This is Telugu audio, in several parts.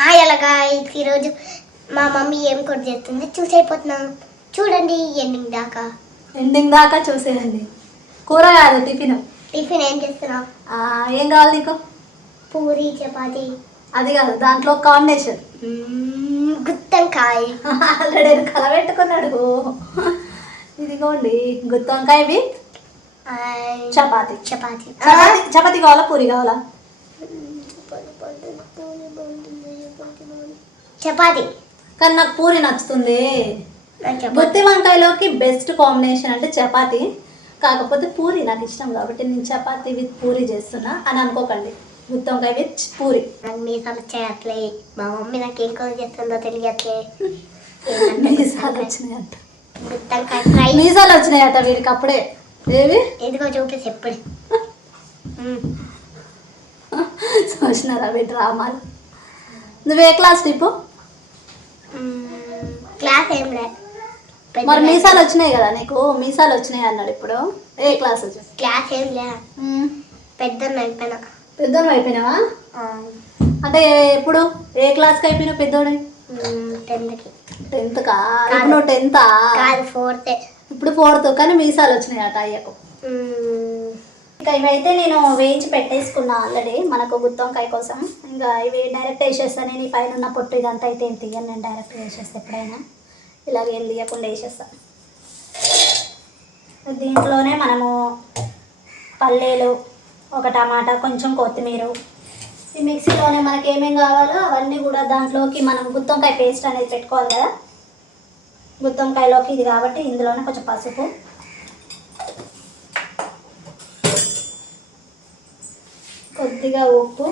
హాయ్ అలాగా ఈరోజు మా మమ్మీ ఏం కొట్టు చేస్తుంది చూసైపోతున్నాం. చూడండి ఎండింగ్ దాకా చూసేయండి. కూర కాదు టిఫిన్. టిఫిన్ ఏం చేస్తున్నావు? ఏం కావాలి నీకు? పూరి చపాతి. అది కాదు, దాంట్లో కాంబినేషన్ గుత్తొంకాయ. ఆల్రెడీ కలబెట్టుకున్నాడు. ఇదిగోండి గుత్తొంకాయ విత్ చపాతి. చపాతి చపాతి కావాలా పూరి కావాలా? చపాతి. కానీ నాకు పూరి నచ్చుతుంది. గుత్తి వంకాయలోకి బెస్ట్ కాంబినేషన్ అంటే చపాతి. కాకపోతే పూరి నాకు ఇష్టం కాబట్టి నేను చపాతి విత్ పూరి చేస్తున్నా అని అనుకోకండి. గుత్తి వంకాయ విత్ పూరి. నాకు మీసాలు చేయట్లే. మా మమ్మీ నాకు ఏం కూర చేస్తుందో తెలియట్లే. మీసాలు వచ్చినాయట. గుత్తొంకాయ ఫ్రై. మీసాలు వచ్చినాయట వీడికి అప్పుడే. ఏవి? ఎందుకో చూపేసి ఎప్పుడు చూసినారా వీటి డ్రామాలు. నువ్వే క్లాస్ టిప్పు? క్లాస్ ఏం లే. మరి మీసాలు వచ్చినాయి కదా నీకు. మీసాలు వచ్చినాయి అన్నాడు ఇప్పుడు. ఏ క్లాస్ వచ్చి? క్లాస్ ఏం లే. పెద్దన్న అయిపోయినా. పెద్దోడు అయిపోయినావా? అంటే ఎప్పుడు ఏ క్లాస్కి అయిపోయినావు పెద్దోడు? 10th. 10th కా? ఇప్పుడు నువ్వు 10th? కాదు 4th. ఇప్పుడు 4th. కానీ మీసాలు వచ్చినాయి అట అయ్యకు. ఇంకా ఇవైతే నేను వేయించి పెట్టేసుకున్నా ఆల్రెడీ మనకు గుత్తొంకాయ కోసం. ఇంకా ఇవి డైరెక్ట్ వేసేస్తాను. నేను ఈ పైన ఉన్న పొట్టు ఇదంతా అయితే ఏం తీయను. నేను డైరెక్ట్ వేసేస్తాను. ఎప్పుడైనా ఇలాగ ఏం తీయకుండా వేసేస్తాను. దీంట్లోనే మనము పల్లీలు, ఒక టమాటా, కొంచెం కొత్తిమీర, ఈ మిక్సీలోనే మనకి ఏమేమి కావాలో అవన్నీ కూడా దాంట్లోకి మనం గుత్తొంకాయ పేస్ట్ అనేది పెట్టుకోవాలి కదా. గుత్తొంకాయలోకి ఇది కాబట్టి ఇందులోనే కొంచెం పసుపు, కొద్దిగా ఉప్పు,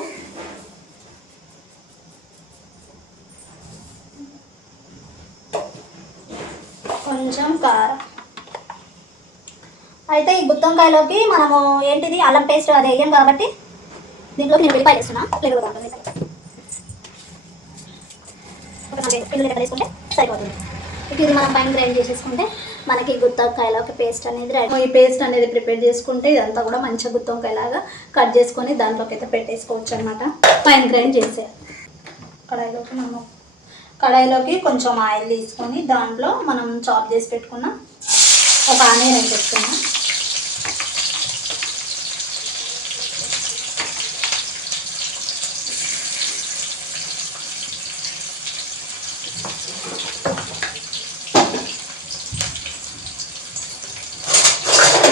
కొంచెం కారం. అయితే ఈ గుత్తొంకాయలోకి మనము ఏంటిది అల్లం పేస్ట్ అది వేయం కాబట్టి దీంట్లోకి నేను వెల్లిపాయలు వేస్తున్నా. వేసుకుంటే సరిపోతుంది. ఇది మనం పైన గ్రైండ్ చేసేసుకుంటే మనకి గుత్తొంకాయలోకి పేస్ట్ అనేది రెడీ. ఈ పేస్ట్ అనేది ప్రిపేర్ చేసుకుంటే ఇదంతా కూడా మంచిగా గుత్తొంకాయలాగా కట్ చేసుకొని దాంట్లోకి అయితే పెట్టేసుకోవచ్చు అనమాట. పైన గ్రైండ్ చేసేయాలి. కడాయిలోకి కొంచెం ఆయిల్ తీసుకొని దాంట్లో మనం చాప్ చేసి పెట్టుకున్న ఒక ఆనియన్ వేసేసుకున్నాం.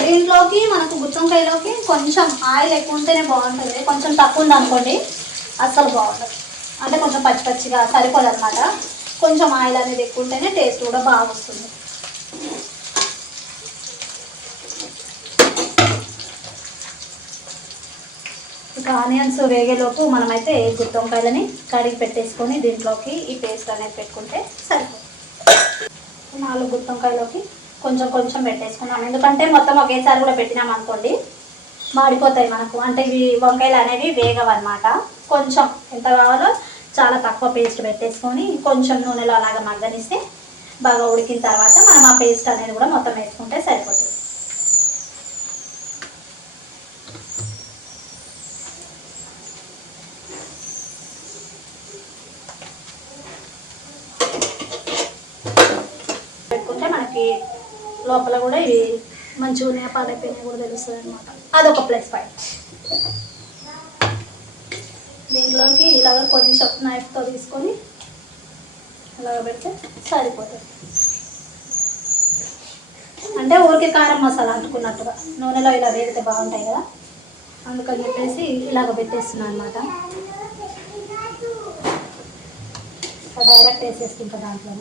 దీంట్లోకి మనకు గుత్తొంకాయలోకి కొంచెం ఆయిల్ ఎక్కువ ఉంటేనే బాగుంటుంది. కొంచెం తక్కువ ఉందనుకోండి అస్సలు బాగుంటుంది. అంటే కొంచెం పచ్చి పచ్చిగా సరిపోదు అనమాట. కొంచెం ఆయిల్ అనేది ఎక్కువ ఉంటేనే టేస్ట్ కూడా బాగా వస్తుంది. ఇక ఆనియన్స్ వేగేలోపు మనమైతే గుత్తొంకాయలని కడిగి పెట్టేసుకొని దీంట్లోకి ఈ పేస్ట్ అనేది పెట్టుకుంటే సరిపోతుంది. 4 గుత్తొంకాయలోకి కొంచెం కొంచెం పెట్టేసుకున్నాం. ఎందుకంటే మొత్తం ఒకేసారి కూడా పెట్టినాం అనుకోండి మాడిపోతాయి మనకు. అంటే ఇవి వంకాయలు అనేవి వేగవన్నమాట. కొంచెం ఎంత కావాలో చాలా తక్కువ పేస్ట్ పెట్టేసుకొని కొంచెం నూనెలో అలాగ మగ్గనిస్తే బాగా ఉడికిన తర్వాత మనం ఆ పేస్ట్ అనేది కూడా మొత్తం వేసుకుంటే సరిపోతుంది. పెట్టుకుంటే మనకి లోపల కూడా ఇవి మంచిగా ఉన్నాయి పాడైపోయినాయి కూడా తెలుస్తుంది అనమాట. అదొక ప్లస్ పాయింట్. దీంట్లోకి ఇలాగ కొంచెం నైఫ్తో తీసుకొని ఇలాగ పెడితే సరిపోతుంది. అంటే ఊరికే కారం మసాలా అంటుకున్నట్టుగా నూనెలో ఇలా వేగితే బాగుంటాయి కదా, అందుకని చెప్పేసి ఇలాగ పెట్టేస్తున్నాను అనమాట. డైరెక్ట్ వేసేసుకుంటా దాంట్లో.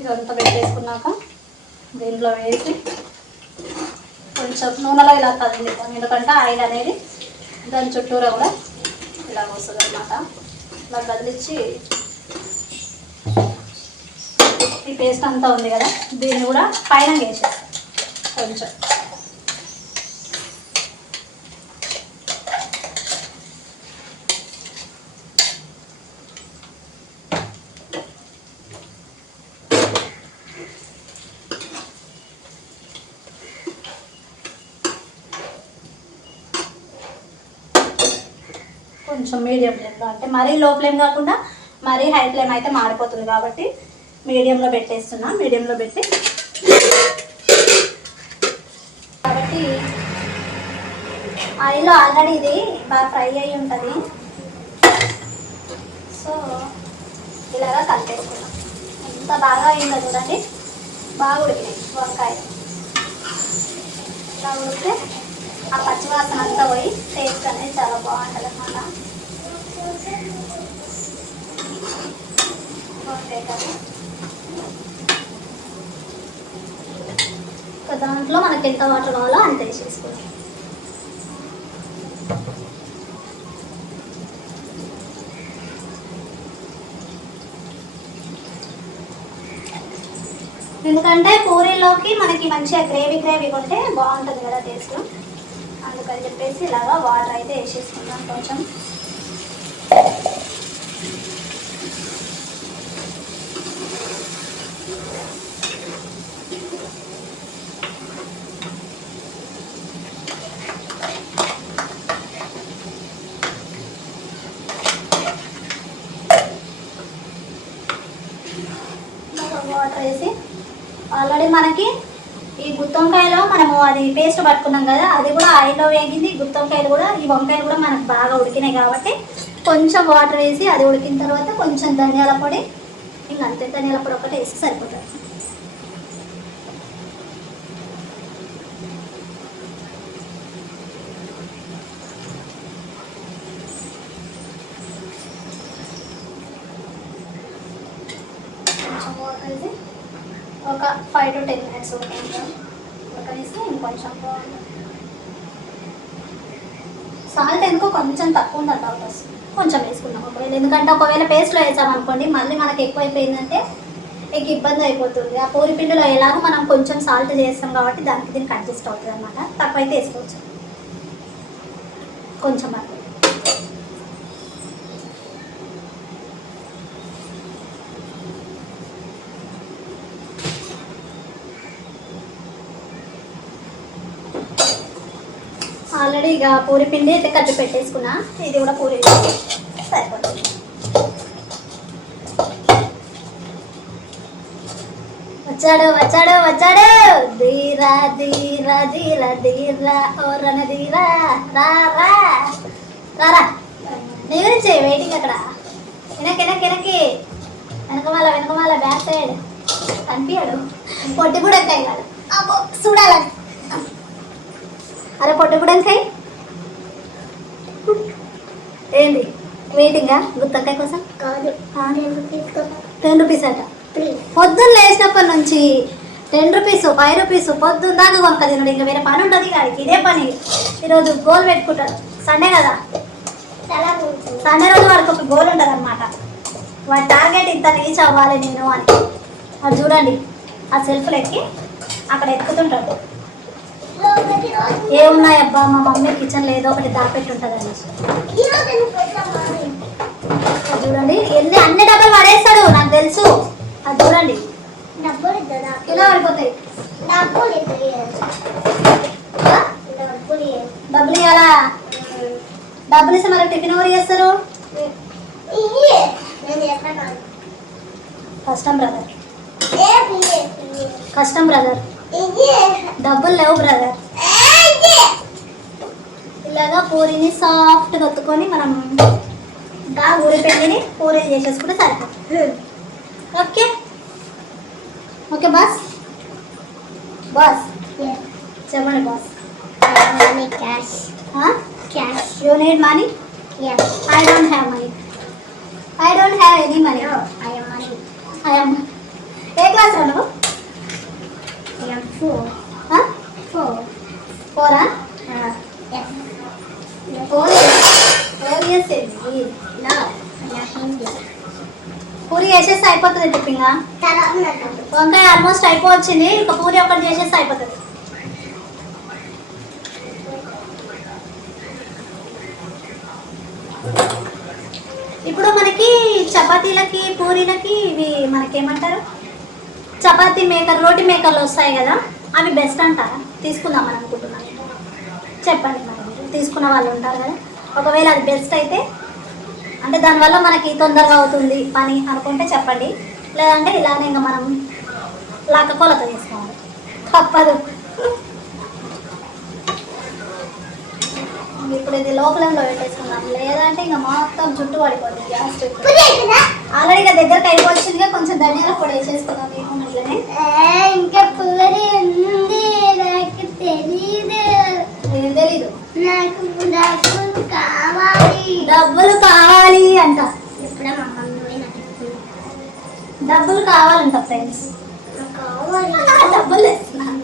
ఇదంతా పెట్టేసుకున్నాక దీంట్లో వేసి కొంచెం నూనెలో ఇలా కదిలిపోయి, ఎందుకంటే ఆయిల్ అనేది దాని చుట్టూరా కూడా ఇలా వస్తుంది అనమాట. ఇలా కదిలిచ్చి ఈ పేస్ట్ అంతా ఉంది కదా దీన్ని కూడా పైన వేసేస్తాం కొంచెం. కొంచెం మీడియం ఫ్లేమ్లో, అంటే మరీ లో ఫ్లేమ్ కాకుండా మరీ హై ఫ్లేమ్ అయితే మాడిపోతుంది కాబట్టి మీడియంలో పెట్టేస్తున్నా. మీడియంలో పెట్టి కాబట్టి ఆయిల్లో ఆల్రెడీ ఇది బాగా ఫ్రై అయ్యి ఉంటుంది. సో ఇలాగా కలిపేసుకున్నాం. ఎంత బాగా అయిందో చూడండి, బాగా ఉడికినాయి వంకాయలు. ఇలా ఉడికితే ఆ పచ్చివాసన అంతా పోయి టేస్ట్ అనేది చాలా బాగుంటుంది అన్నమాట. దాంట్లో మనకి ఎంత వాటర్ కావాలో అంత వేసేసుకోవాలి. ఎందుకంటే పూరీలోకి మనకి మంచిగా గ్రేవీ ఉంటే బాగుంటుంది కదా టేస్ట్. అందుకని చెప్పేసి ఇలాగా వాటర్ అయితే వేసేసుకుందాం కొంచెం. వాటర్ వేసి ఆల్రెడీ మనకి ఈ గుత్తొంకాయలో మనము అది పేస్ట్ పట్టుకున్నాం కదా, అది కూడా ఆయిల్లో వేగింది. గుత్తొంకాయలు కూడా, ఈ వంకాయలు కూడా మనకు బాగా ఉడికినాయి కాబట్టి కొంచెం వాటర్ వేసి అది ఉడికిన తర్వాత కొంచెం ధనియాల పొడి, ఇంకా అంతే, ధనియాల పొడి ఒకటి వేసి సరిపోతుంది. కొంచెం వాటర్ వేసి ఒక 5 to 10 minutes ఉడకనిస్తే ఇంకొంచెం బాగుంటుంది. సాల్ట్ ఎందుకో కొంచెం తక్కువ ఉంది డౌట్ వస్తుంది, కొంచెం వేసుకున్నాం ఒకవేళ. ఎందుకంటే ఒకవేళ పేస్ట్లో వేసామనుకోండి మళ్ళీ మనకి ఎక్కువైపోయిందంటే మీకు ఇబ్బంది అయిపోతుంది. ఆ పూరి పిండిలో ఎలాగో మనం కొంచెం సాల్ట్ చేస్తాం కాబట్టి దానికి దీనికి అడ్జస్ట్ అవుతుంది అనమాట. తక్కువ అయితే వేసుకోవచ్చు కొంచెం అట్లా. ఆల్రెడీ ఇక పూరి పిండి అయితే కట్టి పెట్టేసుకున్నా, ఇది కూడా పూరి సరిపోతుంది. వచ్చాడు వచ్చాడు వచ్చాడు, ధీరా ధీరా ధీరా ధీరా ఓరన ధీరా, రా రా రారా. నీ గురించి వెయిటింగ్ అక్కడ. వెనక్కి వెనకమాల బ్యాక్ సైడ్ కనిపించాడు. పొట్టి కూడా కాయగాడు అబ్బో చూడాలని. అరే పొట్టి బుడంకాయ ఏంటి వెయిటింగా గుత్తొంకాయ కోసం? కాదు, 10 రూపీస్ అట. పొద్దున్న లేచినప్పటి నుంచి 10 రూపీస్ 5 రూపీస్ పొద్దున్న దాకా కొనుక్క తినడు. ఇంకా వేరే పని ఉంటుంది కాడికి, ఇదే పని. ఈరోజు గోల్ పెట్టుకుంటాడు, సండే కదా, సండే రోజు వాడికి ఒక గోల్ ఉంటుంది అనమాట. వాడి టార్గెట్ ఇంత రీచ్ అవ్వాలి నేను అని. అది చూడండి, ఆ సెల్ఫ్లు ఎక్కి అక్కడ ఎక్కుతుంటాడు. ఏమున్నాయబ్బా మా మమ్మీ కిచెన్లో ఏదో ఒకటి దాపెట్టి ఉంటుంది అనేసి. చూడండి అన్ని డబ్బులు పడేస్తాడు, నాకు తెలుసు. అది చూడండి ఇలా పడిపోతాయి. డబ్బులు ఇవ్వాలా? డబ్బులు ఇస్తే మరి టిఫిన్ ఎవరు చేస్తారు? కష్టం బ్రదర్, కష్టం బ్రదర్, డబ్బులు లేవు బ్రదర్. ఇలాగా పూరిని సాఫ్ట్గా ఒత్తుకొని మనం ఊరి పిండిని పూరీలు చేసేసుకుంటే సరిపోతుంది. ఓకే ఓకే బాస్, బాస్ చెప్పండి boss. Cash. You need money? Yes. I don't have money. I don't have any money. No, I am money. I am. A class రా నువ్వు? I am 4. 4 Yes. 4 years ఏంటి? No, I am Hindi. Puri చేసేస్తే అయిపోతుంది టిప్పింగా. Tarap వంకాయ ఆల్మోస్ట్ అయిపోవచ్చింది, ఇంకా పూరి ఒకటి చేసేస్తే అయిపోతుంది. ఇప్పుడు మనకి చపాతీలకి పూరీలకి ఇవి మనకేమంటారు, చపాతీ మేకర్, రోటీ మేకర్లు వస్తాయి కదా, అవి బెస్ట్ అంటారా? తీసుకుందామని అనుకుంటున్నాను. చెప్పండి మరి, మీరు తీసుకున్న వాళ్ళు ఉంటారు కదా, ఒకవేళ అది బెస్ట్ అయితే అంటే దానివల్ల మనకి తొందరగా అవుతుంది పని అనుకుంటే చెప్పండి, లేదంటే ఇలానే ఇంకా మనం లాక కొలత తీసుకోవాలి, తప్పదు. ఇప్పుడు ఇది లో ఫ్లేమ్లో పెట్టేసుకున్నాం, లేదంటే ఇంకా మొత్తం చుట్టూ పడిపోతుంది గ్యాస్ చుట్టూ. ఆల్రెడీ ఇక దగ్గరకు అయిపోవచ్చిందిగా, కొంచెం ధనియాల పొడి వేసేసుకున్నాం మేము ఇట్లనే. ఇంకా పూరి ఉంది, నాకు తెలీదు. ఏం తెలీదు, నాకు డబ్బులు కావాలి. డబ్బులు కావాలి అంట. ఇప్పుడే మా మమ్మీ నాకు ఇస్తుంది. డబ్బులు కావాలంట ఫ్రెండ్స్. నాకు కావాలి. డబ్బులు తెస్తున్నాను.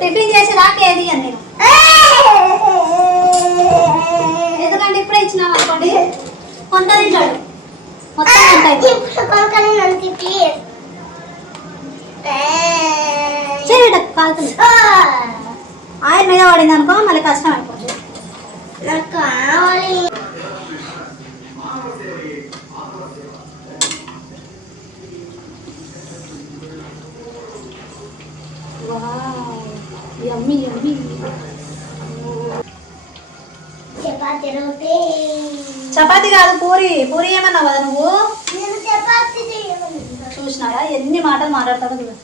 టిఫిన్ చేసి రాకేది అని నేను, ఎందుకంటే ఇప్పుడే ఇచ్చినాం అనుకోండి కొంత తింటాడు మొత్తం కాలుతుంది. ఆయిల్ మీద పడింది అనుకో మళ్ళీ కష్టం అయిపోతుంది. నాకు కావాలి. యమ్మీ యమ్మీ. చపాతి రోటీ. చపాతి కాదు పూరి. పూరి ఏమన్నావు కదా నువ్వు? నేను చపాతి చేయమని. చూసినారా ఎన్ని మాటలు మాట్లాడతావు కదా.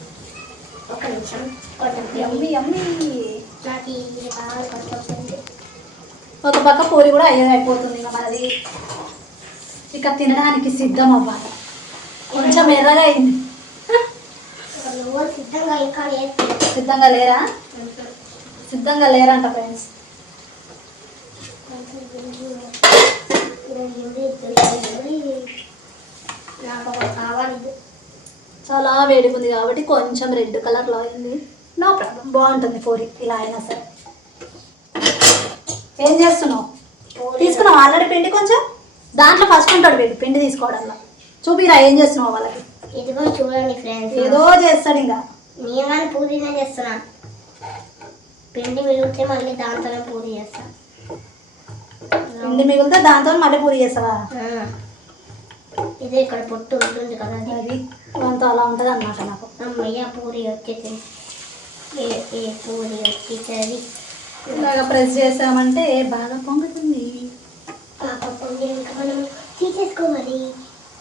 ఒక నిమిషం. యమ్మీ యమ్మీ. నాకు ఇది కావాలి కొట్టుకొచ్చింది. ఒక పక్క పూరి కూడా అయిపోతుంది ఇంకా మనది. ఇక తినడానికి సిద్ధం అవ్వాలి. కొంచెం ఎర్రగా అయింది. సిద్ధంగా ఇంకా లేదు. సిద్ధంగా లేరా? సిద్ధంగా లేరంట ఫ్రెండ్స్. చాలా వేడిగా ఉంది కాబట్టి కొంచెం రెడ్ కలర్లో అయింది. నో ప్రాబ్లం, బాగుంటుంది పూరి ఇలా అయినా సరే. ఏం చేస్తున్నావు? తీసుకున్నావు ఆల్రెడీ పిండి కొంచెం. దాంట్లో ఫస్ట్ ఉంటాడు పిండి తీసుకోవడంలో. చూపిరా ఏం చేస్తున్నావు వాళ్ళకి. ఇదిగో చూడండి ఫ్రెండ్స్, ఏదో చేస్తాడు ఇంకా. నేను పూరీనే చేస్తున్నా. పిండి మిగిలితే మళ్ళీ దాంతోనే పూరి చేస్తా. పిండి మిగిలితే దాంతో మళ్ళీ పూరి చేస్తావా? ఇదే ఇక్కడ పొట్టు ఉంటుంది కదా, అది దాంతో అలా ఉంటుంది అన్నమాట. నాకు అమ్మయ్య పూరి వచ్చేసింది. పూరి వచ్చేసరి ఇలాగా ప్రెస్ చేసామంటే బాగా పొంగుతుంది. బాగా పొంగి ఇంకా మనం తీసేసుకోవాలి.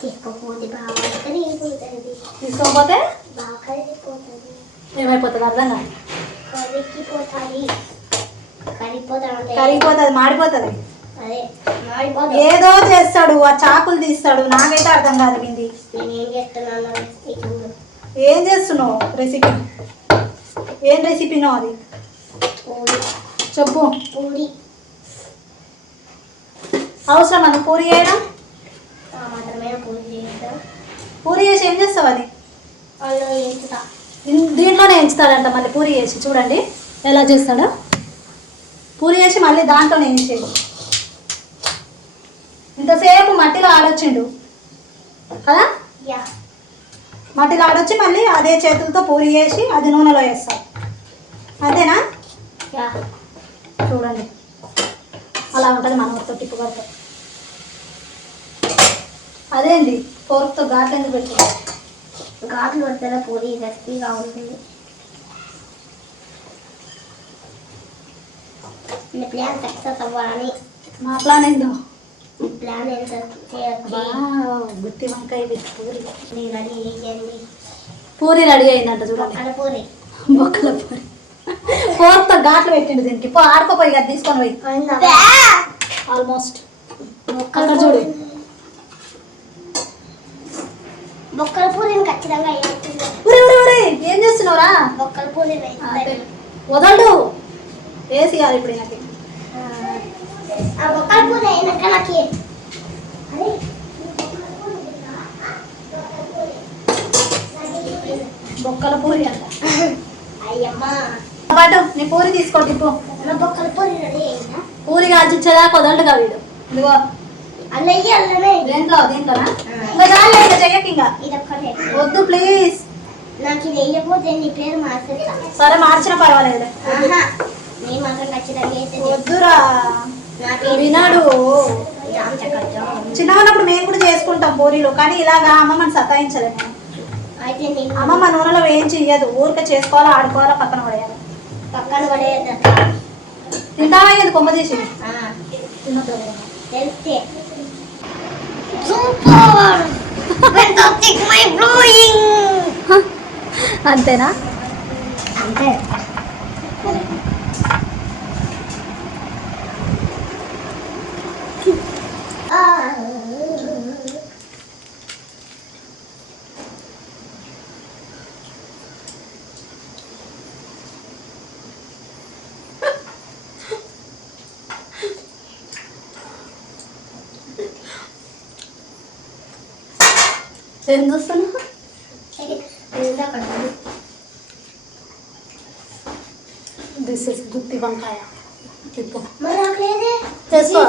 తీసుకోకపోతే బాగా కరిగిపోతుంది. తీసుకోకపోతే బాగా కరిగిపోతుంది. ఏమైపోతుంది అర్థం కాదు. కరిగిపోతుంది. కరిగిపోతాడు. కరిగిపోతుంది, మాడిపోతుంది. అదే మాడిపోతుంది. ఏదో చేస్తాడు, ఆ చాకులు తీస్తాడు. నాకైతే అర్థం కాదు. ఇది నేను ఏం చేస్తున్నాను? ఏం చేస్తున్నావు? రెసిపీ ఏం రెసిపీనో అది చెప్పు. పూరి అవసరం మనం పూరి చేయడం? మాత్రమే పూరి చేస్తా. పూరి చేసి ఏం చేస్తావు? అది వాళ్ళు ఎంచుతా. దీంట్లోనే ఎంచుతాడంట మళ్ళీ పూరి చేసి. చూడండి ఎలా చేస్తాడో. పూరి చేసి మళ్ళీ దాంట్లోనే ఎంచేది. ఇంతసేపు మట్టిలో ఆడొచ్చిండు కదా. మట్టిలో ఆడొచ్చి మళ్ళీ అదే చేతులతో పూరి చేసి అది నూనెలో వేస్తాం. అంతేనా? చూడండి అలా ఉంటుంది మన మొత్తం టిప్పు పడితే. అదేంటి ఫోర్క్తో ఘాట్లు ఎందుకు పెట్టుకుంటాం? ఘాట్లు పడితే పూరి రెసిపీగా ఉంటుంది. ప్లాన్ సక్సెస్ అవ్వాలని. మా ప్లాన్ ఏందో? ప్లాన్ ఎంత గుత్తి వంకాయ విత్ పూరి. రెడీ అయ్యింది. పూరి రెడీ అయిందంట చూడండి. అక్కడ పూరి, బొక్కల పూరి. ఫోర్క్తో ఘాట్లు పెట్టిండు దీనికి. ఆడుకోపోయి అది తీసుకొని పోయి. ఆల్మోస్ట్ అక్కడ చూడు. బొక్కల పూరిని ఖచ్చితంగా ఏం చేస్తున్నావురా? బొక్కల పూరి వదలడు వేసేయాలి ఇప్పుడు నాకు. ఆ బొక్కల పూరి అయినాక నాకు బొక్కల పూరి అంట. అయ్యమ్మా పాటు నీ పూరి తీసుకోండి. ఇప్పుడు బొక్కల పూరి రెడీ అయిందా? పూరి కాల్చిచ్చేదా కొదలడుగా వీడు. ఇదిగో అల్లయ్యి అల్లనే దీంట్లోనా ఇంకా చెయ్యకి. ఇంకా ఇదొక్కటే వద్దు ప్లీజ్. నాకు ఇది వేయకపోతే నీ పేరు మార్చేస్తా. సరే మార్చినా పర్వాలేదు. నేను మాత్రం ఖచ్చితంగా అయితే వద్దురా వినాడు. చిన్న ఉన్నప్పుడు మేము కూడా చేసుకుంటాం పూరీలు, కానీ ఇలాగా అమ్మమ్మని సతాయించలేదు. అయితే అమ్మమ్మ నూనెలో వేయించి ఇయ్యదు. ఊరికే చేసుకోవాలా, ఆడుకోవాలా, పక్కన పడేయాలి. పక్కన పడేది తింటావా? కొమ్మ తీసి తెలిస్తే సూపర్ ఫెంటాస్టిక్ మై బ్లోయింగ్. అంతేనా? అంతే. ఏం చూస్తున్నా? దిస్ ఇస్ గుత్తి వంకాయ. తిప్పు. చేసుకో.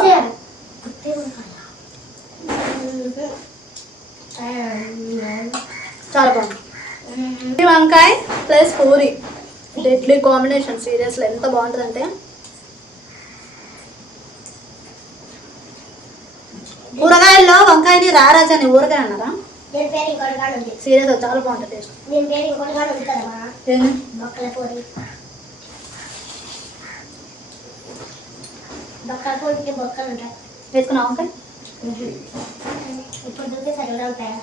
చాలా బాగుంది. గుత్తి వంకాయ plus puri, deadly combination. Seriously ఎంత బాగుంటుందంటే, కూరగాయల్లో వంకాయని రారాజని ఊరగాయ అన్నారా? సీరియస్ చాలా బాగుంటుంది టేస్ట్. వేసుకున్నా వంకాయ ఇప్పుడు దూకే సరిగా ఉంటాయా?